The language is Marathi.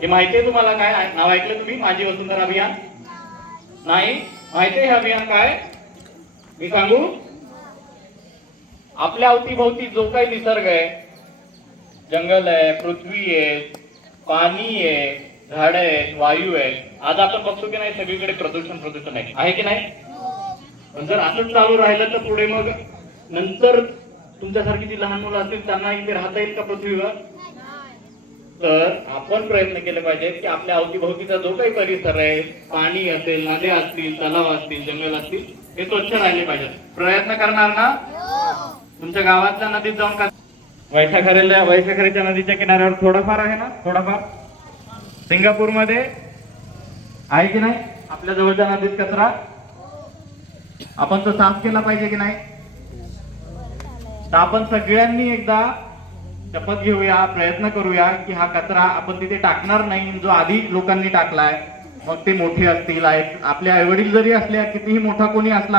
हे माहितीये तुम्हाला काय? नाव ऐकलं तुम्ही? माझी वसुंधरा अभियान? नाही? माहितीये हे अभियान काय? मी सांगू? आपल्या अवतीभोवती जो काही निसर्ग आहे जंगल आहे पृथ्वी आहे पाणी आहे झाड आहेत वायू आहेत आज आपण बघतो की नाही सगळीकडे प्रदूषण प्रदूषण आहे. आहे की नाही? पण जर असंच चालू राहिलं तर पुढे मग नंतर तुमच्यासारखी जी लहान मुलं असतील त्यांना इथे राहता येईल का पृथ्वीवर? तर आपण प्रयत्न केले पाहिजेत की आपल्या अवतीभोवतीचा जो काही परिसर आहे पाणी असेल नद्या असतील तलाव असतील जंगल असतील हे स्वच्छ राहिले पाहिजेत. प्रयत्न करणार ना? तुमच्या गावातल्या नदीत जाऊन का वैशाखरेल्या वैशाखरेच्या नदीच्या किनाऱ्यावर थोडंफार आहे ना? थोडंफार? सिंगापूरमध्ये आहे की नाही? आपल्या जवळच्या नदीत कचरा? आपण तो साफ केला पाहिजे की नाही? तर आपण सगळ्यांनी एकदा शपथ घेऊया प्रयत्न करूया की हा कचरा आपण तिथे टाकणार नाही. जो आधी लोकांनी टाकलाय मग ते मोठे असतील आहेत आपले आईवडील जरी असले कितीही मोठा कोणी असला